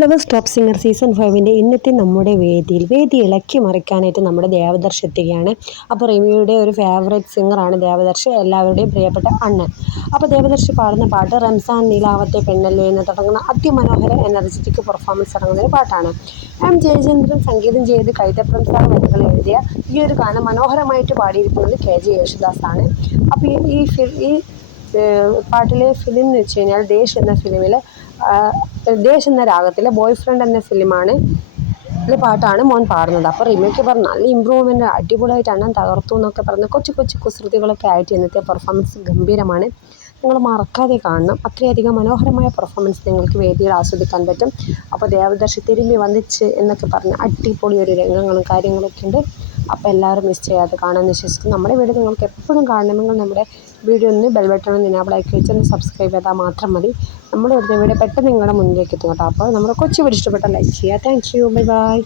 Flowers top singer season 5 ഇന്നത്തെ നമ്മുടെ വേദി ഇളക്കി മറിക്കാനായിട്ട് നമ്മുടെ ദേവദർശ് എത്തുകയാണ്. അപ്പോൾ റിമിയുടെ ഒരു ഫേവറേറ്റ് സിംഗറാണ് ദേവദർശ്, എല്ലാവരുടെയും പ്രിയപ്പെട്ട അണ്ണൻ. അപ്പോൾ ദേവദർശ് പാടുന്ന പാട്ട് റംസാൻ നീലാവത്തെ പെണ്ണല്ലേ എന്ന് തുടങ്ങുന്ന അതിമനോഹര എനർജറ്റിക് പെർഫോമൻസ് അടങ്ങുന്ന ഒരു പാട്ടാണ്. ജയചന്ദ്രൻ സംഗീതം ചെയ്ത് കൈതപ്രം സാർ വരികൾ എഴുതിയ ഈ ഒരു ഗാനം മനോഹരമായിട്ട് പാടിയിരിക്കുന്നത് KJ യേശുദാസ് ആണ്. അപ്പോൾ ഈ പാട്ടിലെ ഫിലിം എന്ന് വെച്ച് കഴിഞ്ഞാൽ ദേശ് എന്ന ഫിലിമിൽ ദേശ് എന്ന രാഗത്തിലെ ബോയ് ഫ്രണ്ട് എന്ന ഫിലിമാണ് പാട്ടാണ് മോൻ പാടുന്നത്. അപ്പോൾ റിമിക്ക് പറഞ്ഞു നല്ല ഇമ്പ്രൂവ്മെൻറ്റ്, അടിപൊളിയായിട്ട് അണ്ണൻ തകർത്തു എന്നൊക്കെ പറഞ്ഞ് കൊച്ചു കൊച്ചു കുസൃതികളൊക്കെ ആയിട്ട് ഇന്നത്തെ പെർഫോമൻസ് ഗംഭീരമാണ്. നിങ്ങൾ മറക്കാതെ കാണണം. അത്രയധികം മനോഹരമായ പെർഫോമൻസ് നിങ്ങൾക്ക് വേദിയിൽ ആസ്വദിക്കാൻ പറ്റും. അപ്പോൾ ദേവദർശ് തിരുമ്പി വന്നിച്ച് എന്നൊക്കെ പറഞ്ഞ് അടിപൊളി ഒരു രംഗങ്ങളും കാര്യങ്ങളൊക്കെ ഉണ്ട്. അപ്പോൾ എല്ലാവരും മിസ് ചെയ്യാതെ കാണാമെന്ന് വിശ്വസിക്കും. നമ്മുടെ വീഡിയോ നിങ്ങൾക്ക് എപ്പോഴും കാണണമെങ്കിൽ നമ്മുടെ വീഡിയോ ഒന്ന് ബെൽ ബട്ടൺ ഒന്ന് ഇനാബിളാക്കി വെച്ചൊന്ന് സബ്സ്ക്രൈബ് ചെയ്താൽ മാത്രം മതി. നമ്മൾ വരുന്ന വീഡിയോ പെട്ടെന്ന് നിങ്ങളുടെ മുന്നിലേക്ക് എത്തും കേട്ടോ. അപ്പോൾ നമ്മുടെ കൊച്ചു വീഡിയോ ഇഷ്ടപ്പെട്ടാൽ ലൈക്ക് ചെയ്യുക. Thank you, bye bye.